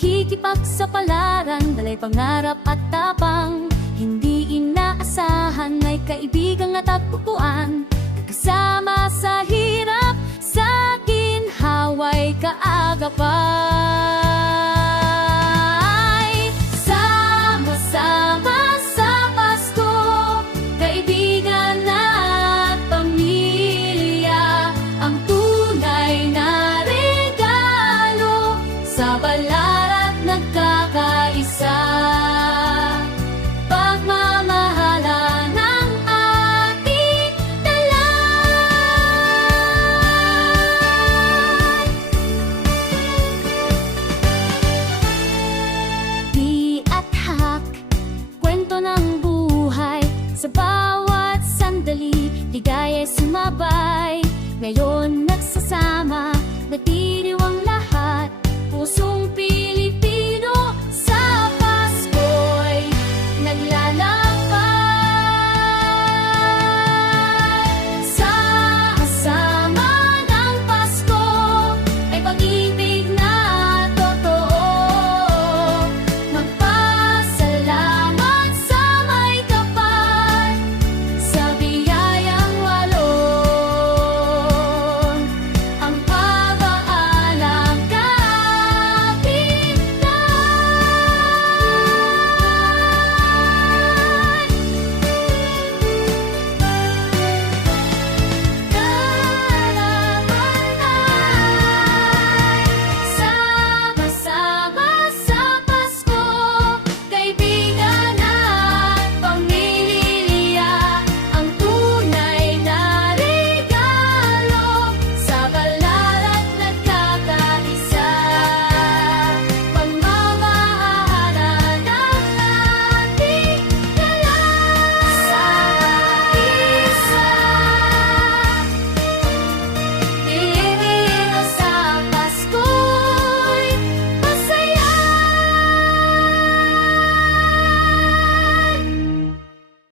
Pakikipagsapalaran, dalay pangarap at tapang. Hindi inaasahan, may kaibigang natagpuan. Kasama sa hirap, sa ginhawa'y kaagapay. Sama-sama sa Pasko, kaibigan at pamilya, ang tunay na regalo sa balat.